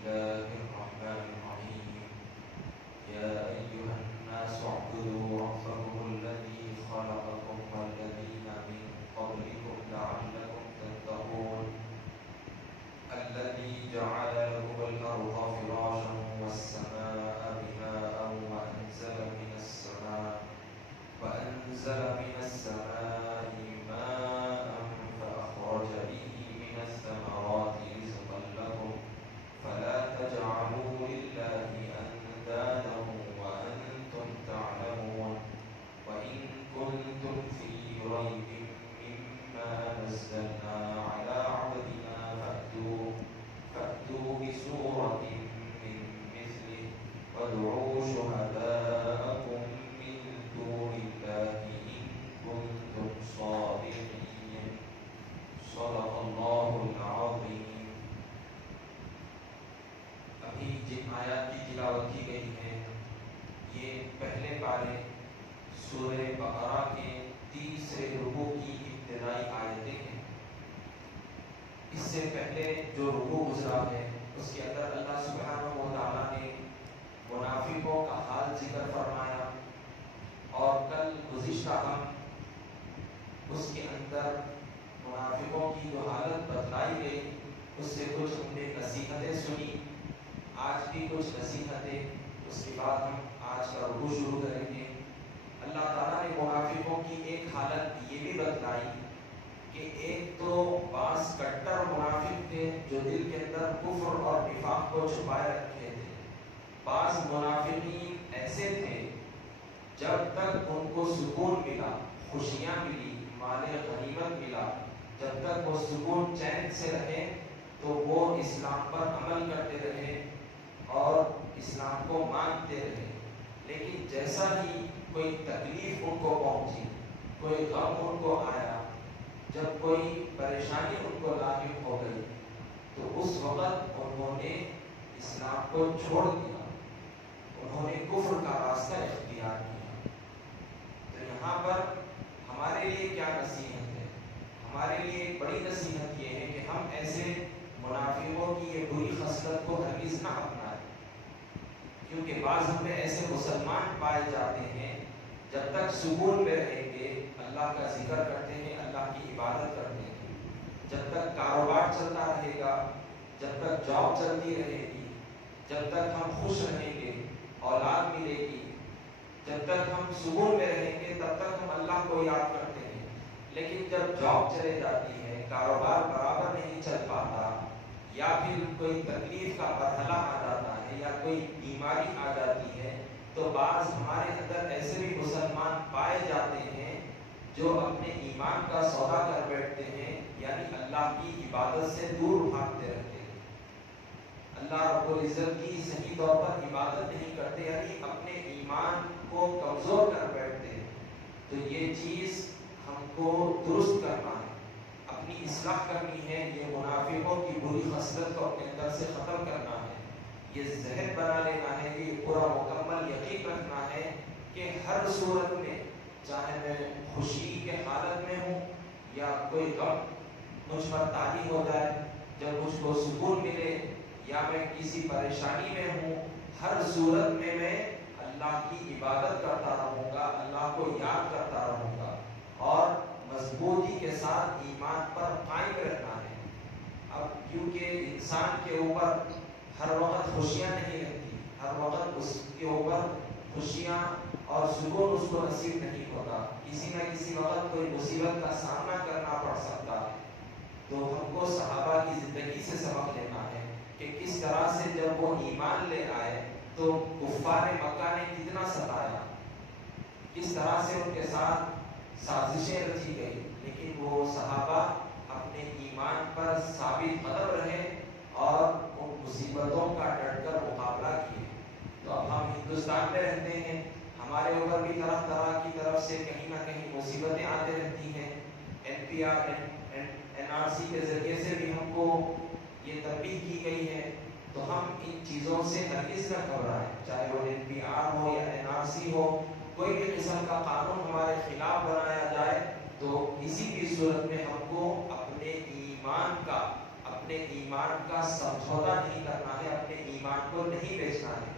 الله الرحمن الرحيم يا أيها الناس اعبدوا ربكم الذي خلقكم والذين من قبلكم لعلكم تتقون الذي جعل لكم الأرض فراشا والسماء بناء وأنزل من السماء ماء فأخرج به من الثمرات رزقا لكم فلا تجعلوا لله أندادا وأنتم تعلمون وإن كنتم في ريب مما نزلنا على عبدنا فأتوا بسورة من مثله وادعوا شهداءكم من دون الله إن كنتم صادقين صدق الله العظيم. ابھی جن آیات کی تلاوت کی گئی ہے یہ پہلے پارے سورہ بقرہ کے تیسرے رکوع کی ابتدائی آیتیں ہیں. اس سے پہلے جو رکوع گزرا ہے اس کے اندر اللہ سبحانہ و تعالیٰ نے منافقوں کا حال ذکر فرمایا اور کل گزشتہ ہم اس کے اندر منافقوں کی جو حالت بتلائی گئی اس سے کچھ ہم نے نصیحتیں سنی. آج بھی کچھ نصیحتیں، اس کے بعد ہم آج کا رکوع شروع کریں گے. اللہ تعالیٰ نے منافقوں کی ایک حالت یہ بھی بتلائی کہ ایک تو بعض کٹر منافق تھے جو دل کے اندر کفر اور نفاق کو چھپائے رکھے تھے. بعض منافقین ایسے تھے جب تک ان کو سکون ملا، خوشیاں ملی، مال غنیمت ملا، جب تک وہ سکون چین سے رہے تو وہ اسلام پر عمل کرتے رہے اور اسلام کو مانتے رہے. لیکن جیسا ہی کوئی تکلیف ان کو پہنچی، کوئی غم ان کو آیا، جب کوئی پریشانی ان کو لاحق ہو گئی تو اس وقت انہوں نے اسلام کو چھوڑ دیا، انہوں نے کفر کا راستہ اختیار کیا. تو یہاں پر ہمارے لیے کیا نصیحت ہے؟ ہمارے لیے ایک بڑی نصیحت یہ ہے کہ ہم ایسے منافقوں کی یہ بری خصلت کو ہرگز نہ اپنائیں، کیونکہ بعض میں ایسے مسلمان پائے جاتے ہیں جب تک سکون میں رہیں گے اللہ کا ذکر کرتے ہیں، اللہ کی عبادت کرتے ہیں. جب تک کاروبار چلتا رہے گا، جب تک جاب چلتی رہے گی، جب تک ہم خوش رہیں گے، اولاد ملے گی، جب تک ہم سکون میں رہیں گے تب تک ہم اللہ کو یاد کرتے ہیں. لیکن جب جاب چلے جاتی ہے، کاروبار برابر نہیں چل پاتا، یا پھر کوئی تکلیف کا مرحلہ آ جاتا ہے یا کوئی بیماری آ جاتی ہے تو بعض ہمارے اندر ایسے بھی مسلمان پائے جاتے ہیں جو اپنے ایمان کا سودا کر بیٹھتے ہیں، یعنی اللہ کی عبادت سے دور بھاگتے رہتے ہیں، اللہ رب العزت کی صحیح طور پر عبادت نہیں کرتے، یعنی اپنے ایمان کو کمزور کر بیٹھتے ہیں. تو یہ چیز ہم کو درست کرنا ہے، اپنی اصلاح کرنی ہے، یہ منافقوں کی بری خصلت کو اپنے اندر سے ختم کرنا ہے، یہ ذہن بنا لینا ہے، یہ پورا مکمل یقین رکھنا ہے کہ ہر صورت میں، چاہے میں خوشی کے حالت میں ہوں یا کوئی غم مجھ پر طاری ہو جائے، جب مجھ کو سکون ملے یا میں کسی پریشانی میں ہوں، ہر صورت میں اللہ کی عبادت کرتا رہوں گا، اللہ کو یاد کرتا رہوں گا اور مضبوطی کے ساتھ ایمان پر قائم رہنا ہے. اب کیونکہ انسان کے اوپر ہر وقت خوشیاں نہیں رہتی، ہر وقت اس کے اوپر خوشیاں اور سکون اس کو نصیب نہیں ہوتا، کسی نہ کسی وقت کوئی مصیبت کا سامنا کرنا پڑ سکتا ہے. تو ہم کو صحابہ کی زندگی سے سبق لینا ہے کہ کس طرح سے جب وہ ایمان لے آئے تو کفار مکہ نے کتنا ستایا، کس طرح سے ان کے ساتھ سازشیں رچی گئی، لیکن وہ صحابہ اپنے ایمان پر ثابت قدم رہے اور ان مصیبتوں کا ڈٹ کر مقابلہ کیے. تو اب ہم ہندوستان میں رہتے ہیں، ہمارے اوپر بھی طرح طرح کی طرف سے کہیں نہ کہیں مصیبتیں آتی رہتی ہیں. NPR NRC کے ذریعے سے بھی ہم کو یہ تنبیہ کی گئی ہے، تو ہم ان چیزوں سے ہرگز نہ گھبرائیں، چاہے وہ NPR ہو یا NRC ہو، کوئی بھی قسم کا قانون ہمارے خلاف بنایا جائے تو کسی بھی صورت میں ہم کو اپنے ایمان کا، اپنے اپنے ایمان کا سمجھوتا نہیں کرنا ہے، اپنے ایمان کو نہیں بیچنا ہے،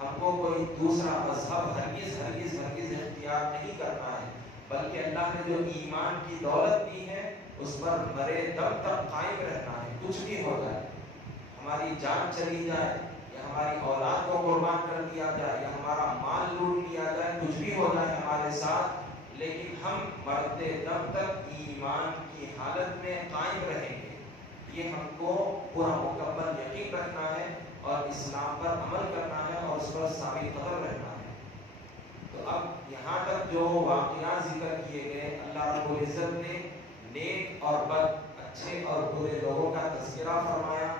ہم کو کوئی دوسرا مذہب ہرگز ہرگز ہرگز اختیار نہیں کرنا ہے، بلکہ اللہ نے جو ایمان کی دولت دی ہے اس پر مرے دم تک قائم رہنا ہے، کچھ بھی ہو جائے، ہماری جان چلی جائے یا ہماری اولاد کو قربان کر دیا جائے یا ہمارا مال لوٹ لیا جائے، کچھ بھی ہو جائے ہمارے ساتھ، لیکن ہم مرتے دم تک ایمان کی حالت میں قائم رہیں گے۔ یہ ہم کو پورا مکمل یقین رکھنا ہے اور اسلام پر عمل کرنا ہے اور اس پر ثابت قدم رہنا ہے۔ تو اب یہاں تک جو واقعات ذکر کیے گئے، اللہ رب العزت نے نیک اور بد، اچھے اور برے لوگوں کا تذکرہ فرمایا۔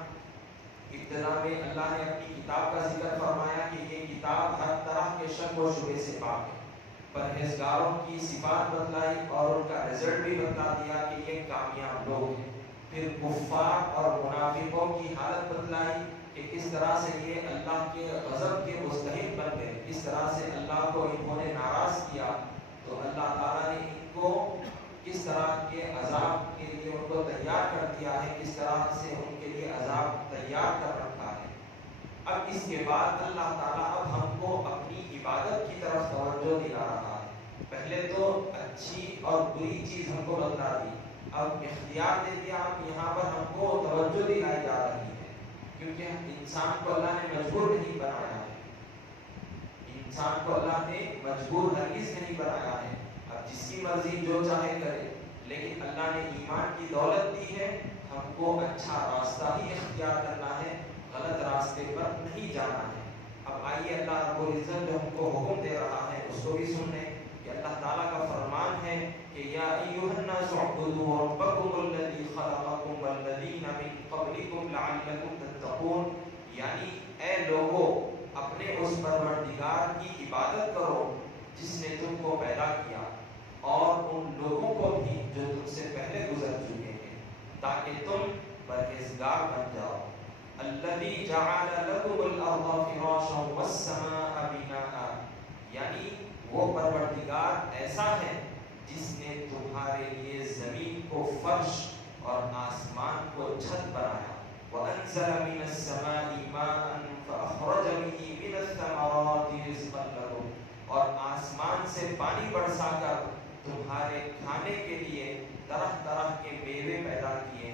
ابتدا میں اللہ نے اپنی کتاب کا ذکر فرمایا کہ یہ کتاب ہر طرح کے شک و شبہے سے پاک ہے، پرہیزگاروں کی صفات بتلائی اور ان کا رزلٹ بھی بتا دیا کہ یہ کامیاب لوگ ہیں۔ پھر کفار اور منافقوں کی حالت بتلائی کہ کس طرح سے یہ اللہ کے غضب کے مستحق بن گئے، کس طرح سے اللہ کو انہوں نے ناراض کیا، تو اللہ تعالیٰ نے ان کو کس طرح کے عذاب کے لیے ان کو تیار کر دیا ہے، کس طرح سے ان کے لیے عذاب تیار کر رکھا ہے۔ اب اس کے بعد اللہ تعالیٰ اب ہم کو اپنی عبادت کی طرف توجہ دلا رہا ہے۔ پہلے تو اچھی اور بری چیز ہم کو بتلا دی، اب اختیار دے دیا، اب یہاں پر ہم کو توجہ دلائی جا رہی ہے، کیونکہ انسان کو اللہ نے مجبور نہیں بنایا ہے، انسان کو اللہ نے مجبور ہرگز نہیں بنایا ہے، اب جس کی مرضی جو چاہے کرے، لیکن اللہ نے ایمان کی دولت دی ہے، ہم کو اچھا راستہ ہی اختیار کرنا ہے، غلط راستے پر نہیں جانا ہے۔ اب آئیے اللہ رب العزت جو ہم کو حکم دے رہا ہے اس کو بھی سن لیں کہ اللہ تعالیٰ کا فرمان ہے کہ یا ایھا الناس اعبدوا ربکم الذی خلقکم والذین من قبلکم لعلکم تتقون، یعنی اے لوگو اپنے اس پروردگار کی عبادت کرو جس نے تم کو پیدا کیا اور ان لوگوں کو بھی جو تم سے پہلے گزر چکے ہیں، تاکہ تم پرہیزگار بن جاؤ۔ الذی جعل لکم الارض فراشا والسماء بناء، یعنی وہ پروردگار ایسا ہے جس نے تمہارے لیے زمین کو فرش اور آسمان کو چھت بنایا۔ وَأَنزَلَ مِنَ السَّمَاءِ مَاءً فَأَخْرَجَ بِهِ مِنَ الثَّمَرَاتِ رِزْقًا لَكُمْ، اور آسمان سے پانی برسا کر تمہارے کھانے کے لیے طرح طرح کے میوے پیدا کیے۔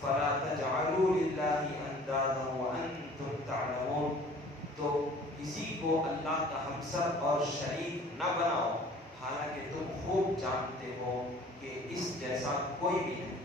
فَلَا تَجْعَلُوا لِلَّهِ أَنْدَادًا وَأَنْتُمْ تَعْلَمُونَ، تو کسی کو اللہ کا ہمسر اور شریک نہ بناؤ حالانکہ تم خوب جانتے ہو کہ اس جیسا کوئی بھی نہیں۔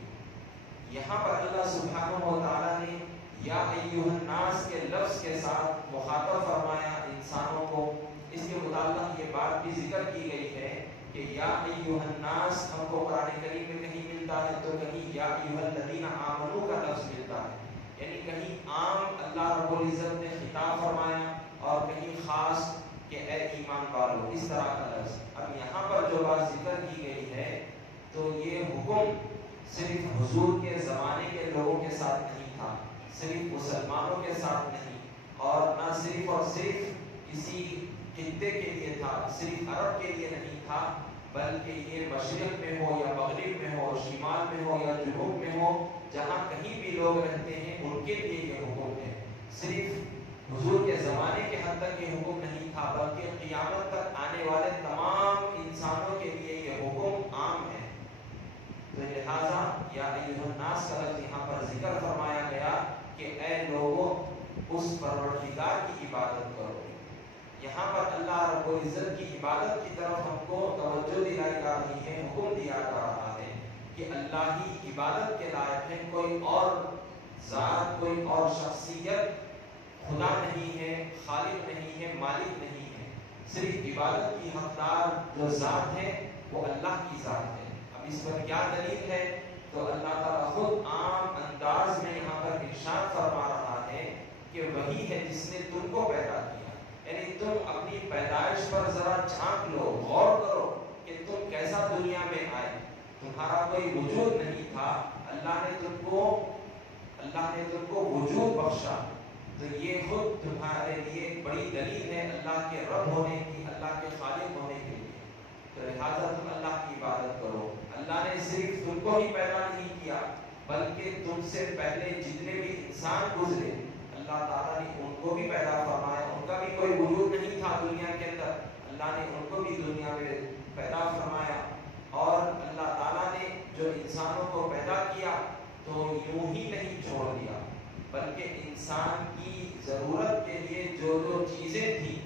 یہاں پر اللہ سبحانہ و تعالیٰ نے یا ایھا الناس کے لفظ کے ساتھ مخاطب فرمایا انسانوں کو۔ اس کے متعلق یہ بات بھی ذکر کی گئی ہے کہ یا ایھا الناس ہم کو قرآن کریم میں کہیں ملتا ہے تو کہیں یا ایھا الذین آمنوا کا لفظ ملتا ہے، یعنی کہیں عام اللہ رب العزت نے خطاب فرمایا اور کہیں خاص کہ اے ایمان والو، اس طرح کا لفظ۔ اب یہاں پر جو بات ذکر کی گئی ہے تو یہ حکم صرف حضور کے زمانے کے لوگوں کے ساتھ نہیں تھا، صرف مسلمانوں کے ساتھ نہیں، اور نہ صرف اور صرف کسی خطے کے لیے تھا، صرف عرب کے لیے نہیں تھا، بلکہ یہ مشرق میں ہو یا مغرب میں ہو، شمال میں ہو یا جنوب میں ہو، جہاں کہیں بھی لوگ رہتے ہیں ان کے لیے یہ حکم ہے۔ صرف حضور کے زمانے کے حد تک یہ حکم نہیں تھا، بلکہ قیامت تک آنے والے تمام انسانوں کے لیے یہ حکم عام ہے۔ تو لہٰذا یا ایھا الناس کا لفظ یہاں پر ذکر فرمایا گیا کہ اے لوگوں اس پروردگار کی عبادت کرو۔ یہاں پر اللہ رب العزت کی عبادت کی طرف ہم کو توجہ دلائی جا رہی ہے، حکم دیا جا رہا ہے کہ اللہ ہی عبادت کے لائق ہے، کوئی اور ذات، کوئی اور شخصیت خدا نہیں ہے، خالق نہیں ہے، مالک نہیں ہے، صرف عبادت کی حقدار جو ذات ہے وہ اللہ کی ذات ہے۔ اب اس پر کیا دلیل ہے؟ تو اللہ تعالیٰ خود عام انداز میں یہاں پر ارشاد فرما رہا ہے کہ وہی ہے جس نے تم کو پیدا کیا، یعنی تم اپنی پیدائش پر ذرا جھانک لو، غور کرو کہ تم کیسا دنیا میں آئے، تمہارا کوئی وجود نہیں تھا، اللہ نے تم کو وجود بخشا، تو یہ خود تمہارے لیے ایک بڑی دلیل ہے اللہ کے رب ہونے کی، اللہ کے خالق ہونے کے لیے۔ تو لہٰذا تم اللہ کی عبادت کرو۔ اللہ نے صرف تم کو ہی پیدا نہیں کیا بلکہ تم سے پہلے جتنے بھی انسان گزرے اللہ تعالیٰ نے ان کو بھی پیدا فرمایا. ان کا بھی کوئی وجود نہیں تھا دنیا کے اندر, اللہ نے ان کو بھی دنیا میں پیدا فرمایا. اور اللہ تعالیٰ نے جو انسانوں کو پیدا کیا تو یوں ہی نہیں چھوڑ دیا, بلکہ انسان کی ضرورت کے لیے جو جو چیزیں تھیں,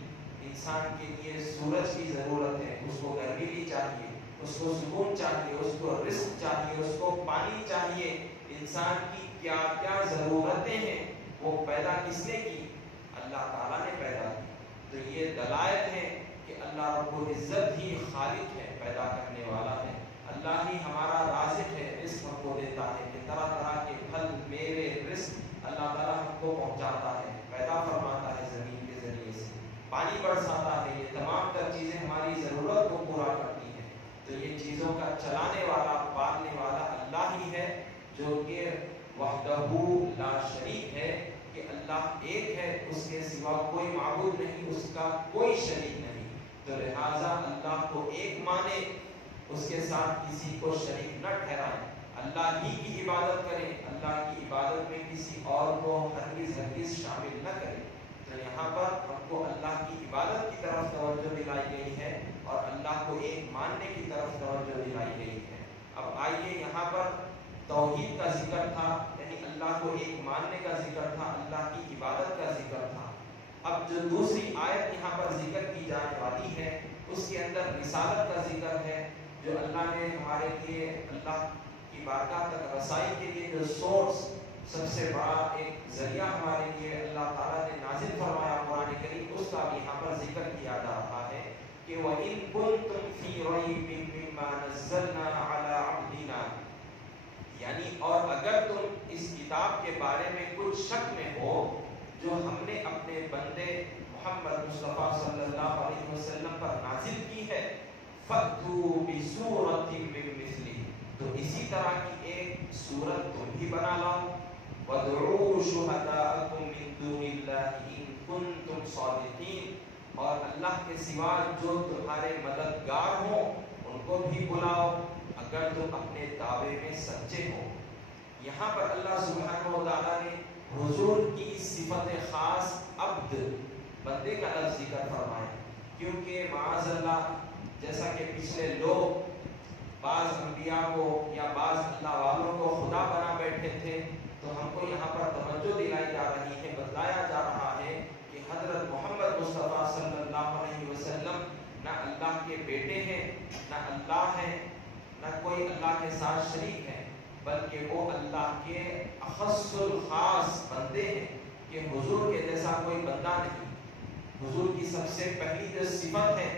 انسان کے لیے سورج کی ضرورت ہے, اس کو گرمی بھی چاہیے, اس کو سکون چاہیے, اس کو رزق چاہیے, اس کو پانی چاہیے. انسان کی کیا کیا ضرورتیں ہیں وہ پیدا کس نے کی؟ اللہ تعالیٰ نے پیدا کی. تو یہ دلائل ہیں کہ اللہ رب العزت ہی خالق ہے, پیدا کرنے والا ہے. اللہ ہی ہمارا رازق ہے, رزق ہم کو دیتا ہے کہ طرح طرح کے پھل میوے رزق اللہ تعالیٰ ہم کو پہنچاتا ہے, پیدا فرماتا ہے زمین کے ذریعے سے, پانی برساتا ہے. یہ تمام تر چیزیں ہماری ضرورت کو پورا کرتی ہیں. تو یہ چیزوں کا چلانے والا پالنے والا اللہ ہی ہے, جو کہ وحدہ لا شریک ہے, کہ اللہ ایک ہے, اس کے سوا کوئی معبود نہیں, اس کا کوئی شریک نہیں. تو لہٰذا اللہ کو ایک مانے, اس کے ساتھ کسی کو شریک نہ ٹھہرائیں, اللہ ہی کی عبادت کریں, اللہ کی عبادت میں کسی اور کو ہرگز شامل نہ کریں. تو یہاں پر ہم کو اللہ کی عبادت کی طرف توجہ دلائی گئی ہے اور اللہ کو ایک ماننے کی طرف توجہ دلائی گئی ہے. اب آئیے, یہاں پر توحید کا ذکر تھا, یعنی اللہ کو ایک ماننے کا ذکر تھا, اللہ کی عبادت کا ذکر تھا. اب جو دوسری آیت یہاں پر ذکر کی جانے والی ہے, اس کے اندر رسالت کا ذکر ہے, جو اللہ نے ہمارے لیے اللہ کی بارگاہ تک رسائی کے لیے جو سورس, سب سے بڑا ایک ذریعہ ہمارے لیے اللہ تعالیٰ نے نازل فرمایا قرآن کریم, اس کا بھی یہاں پر ذکر کیا جا رہا ہے کہ وَإِن كُنتُمْ فِي رَيْبٍ مِّمَّا نَزَّلْنَا عَلَىٰ عَبْدِنَا, یعنی اور اگر تم اس کتاب کے بارے میں کچھ شک میں ہو جو ہم نے اپنے بندے محمد مصطفیٰ صلی اللہ علیہ وسلم پر نازل کی ہے, فَأْتُوا بِسُورَةٍ مِّن مِّثْلِهِ, تو اسی طرح کی ایک سورت تم بھی بنا لاؤ. وَادْعُوا شُهَدَاءَكُم مِّن دُونِ اللَّهِ إِن كُنتُمْ صَادِقِينَ, اور اللہ کے سوا جو تمہارے مددگار ہوں ان کو بھی بلاؤ اگر تم اپنے دعوے میں سچے ہو. یہاں پر اللہ سبحانہ و تعالیٰ نے حضور کی صفت خاص عبد, بندے کا لفظ ذکر فرمایا, کیونکہ معاذ اللہ جیسا کہ پچھلے لوگ بعض انبیاء کو یا بعض اللہ والوں کو خدا بنا بیٹھے تھے, تو ہم کو یہاں پر توجہ دلائی جا رہی ہے, بتلایا جا رہا ہے کہ حضرت محمد مصطفیٰ صلی اللہ علیہ وسلم نہ اللہ کے بیٹے ہیں, نہ اللہ ہیں, نہ کوئی اللہ کے ساتھ شریک ہے, بلکہ وہ اللہ کے اخص الخاص بندے ہیں, کہ حضور کے جیسا کوئی بندہ نہیں. حضور کی سب سے پہلی جو صفت ہے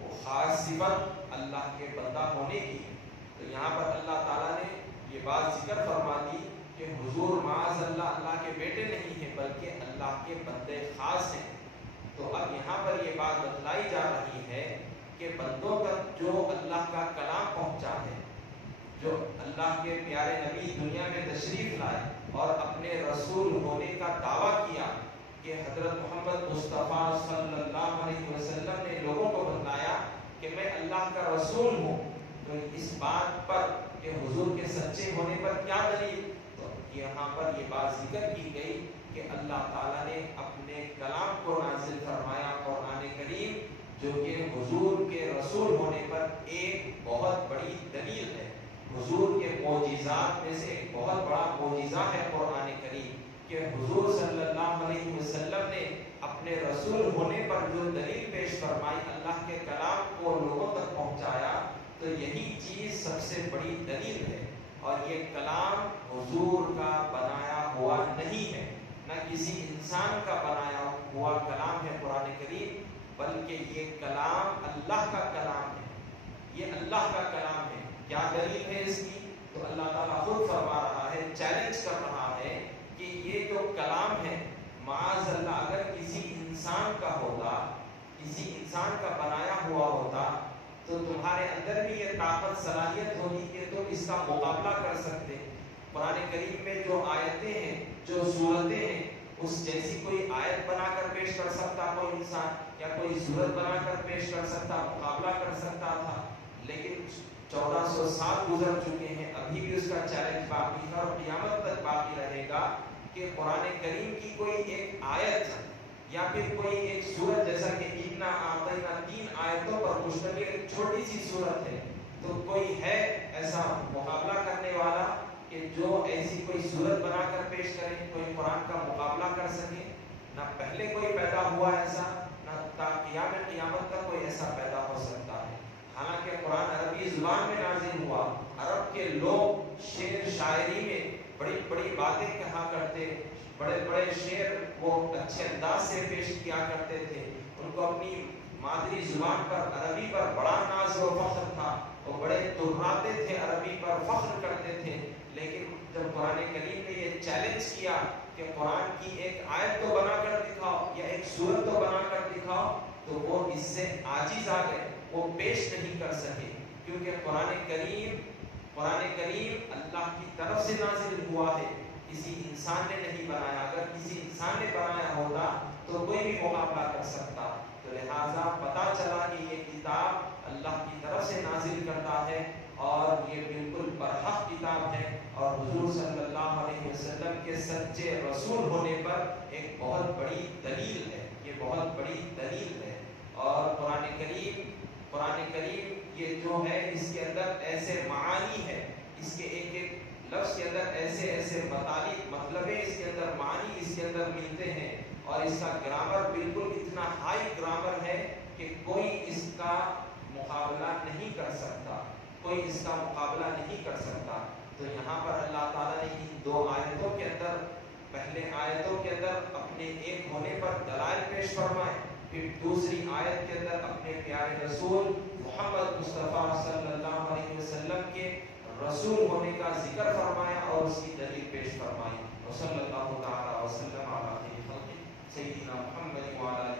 وہ خاص صفت اللہ کے بندہ ہونے کی. تو یہاں پر اللہ تعالیٰ نے یہ بات ذکر فرما دی کہ حضور معاذ اللہ کے بیٹے نہیں ہیں, بلکہ اللہ کے بندے خاص ہیں. تو اب یہاں پر یہ بات بتلائی جا رہی ہے کہ بندوں تک جو اللہ کا کلام پہنچا ہے, جو اللہ کے پیارے نبی دنیا میں تشریف لائے اور اپنے رسول ہونے کا دعویٰ کیا, کہ حضرت محمد مصطفیٰ صلی اللہ علیہ وسلم نے لوگوں کو بتایا کہ میں اللہ کا رسول ہوں. تو اس بات پر کہ حضور کے سچے ہونے پر کیا دلیل, تو یہاں پر یہ بات ذکر کی گئی کہ اللہ تعالیٰ نے اپنے کلام کو نازل فرمایا قرآن کریم, جو کہ حضور کے رسول ہونے پر ایک بہت بڑی دلیل ہے. حضور کے معجزات میں سے ایک بہت بڑا معجزہ ہے قرآن کریم, کہ حضور صلی اللہ علیہ وسلم نے اپنے رسول ہونے پر جو دلیل پیش فرمائی, اللہ کے کلام کو لوگوں تک پہنچایا, تو یہی چیز سب سے بڑی دلیل ہے. اور یہ کلام حضور کا بنایا ہوا نہیں ہے, نہ کسی انسان کا بنایا ہوا کلام ہے قرآن کریم, بلکہ یہ کلام اللہ کا کلام ہے, یہ اللہ کا کلام ہے. کیا دلیل ہے اس کی؟ تو اللہ تعالیٰ خود فرما رہا ہے, چیلنج کر رہا ہے کہ یہ جو کلام ہے معاذ اللہ اگر کسی انسان کا ہوتا, کسی انسان کا بنایا ہوا ہوتا, تو تمہارے اندر بھی یہ طاقت صلاحیت ہوگی کہ تم اس کا مقابلہ کر سکتے. قرآن کریم میں جو آیتیں ہیں, جو صورتیں ہیں, اس جیسی کوئی آیت بنا کر پیش کر سکتا کوئی انسان, یا کوئی صورت بنا کر پیش کر سکتا, مقابلہ کر سکتا تھا. لیکن 1400 سال گزر چکے ہیں، ابھی بھی اس کا چیلنج باقی ہے اور قیامت تک باقی رہے گا کہ قرآن کریم کی کوئی ایک آیت یا پھر کوئی ایک سورت، جیسا کہ اِنَّا أَعْطَيْنَا 3 آیتوں پر مشتمل ایک چھوٹی سی سورت ہے، تو کوئی ہے ایسا مقابلہ کرنے والا کہ جو ایسی کوئی سورت بنا کر پیش کرے، کوئی قرآن کا مقابلہ کر سکے؟ نہ پہلے کوئی پیدا ہوا ایسا، نہ تا قیامت تک کوئی ایسا پیدا ہو سکتا ہے۔ حالانکہ قرآن عربی زبان میں نازل ہوا، عرب کے لوگ شعر شاعری میں بڑی بڑی باتیں کہا کرتے، بڑے بڑے شعر وہ اچھے انداز سے پیش کیا کرتے تھے، ان کو اپنی مادری زبان پر عربی پر بڑا ناز و فخر تھا، وہ بڑے دہراتے تھے، عربی پر فخر کرتے تھے۔ لیکن جب قرآن کریم نے یہ چیلنج کیا کہ قرآن کی ایک آیت تو بنا کر دکھاؤ یا ایک سورت تو بنا کر دکھاؤ، تو وہ اس سے عاجز آ گئے، وہ پیش نہیں کر سکے، کیونکہ قرآن کریم اللہ کی طرف سے نازل ہوا ہے، کسی انسان نے نہیں بنایا۔ اگر کسی انسان نے بنایا ہوتا تو کوئی بھی مقابلہ کر سکتا، تو لہٰذا پتہ چلا کہ یہ کتاب اللہ کی طرف سے نازل کرتا ہے اور یہ بالکل برحق کتاب ہے، اور حضور صلی اللہ علیہ وسلم کے سچے رسول ہونے پر ایک بہت بڑی دلیل ہے، یہ بہت بڑی دلیل ہے۔ اور قرآن کریم یہ جو ہے، اس کے اندر ایسے معانی ہے، اس کے ایک ایک لفظ کے اندر ایسے ایسے مطلب اس کے اندر معانی اس کے اندر ملتے ہیں، اور اس کا گرامر بالکل اتنا ہائی گرامر ہے کہ کوئی اس کا مقابلہ نہیں کر سکتا، کوئی اس کا مقابلہ نہیں کر سکتا۔ تو یہاں پر اللہ تعالیٰ نے ان 2 آیتوں کے اندر، پہلے آیتوں کے اندر اپنے ایک ہونے پر دلائل پیش فرمائے، پھر دوسری آیت کے اندر اپنے پیارے رسول محمد مصطفیٰ صلی اللہ علیہ وسلم کے رسول ہونے کا ذکر فرمایا اور اس کی دلیل پیش فرمائی۔ وصلی اللہ تعالی وسلم علی خیر خلقہ سیدنا محمد وعلی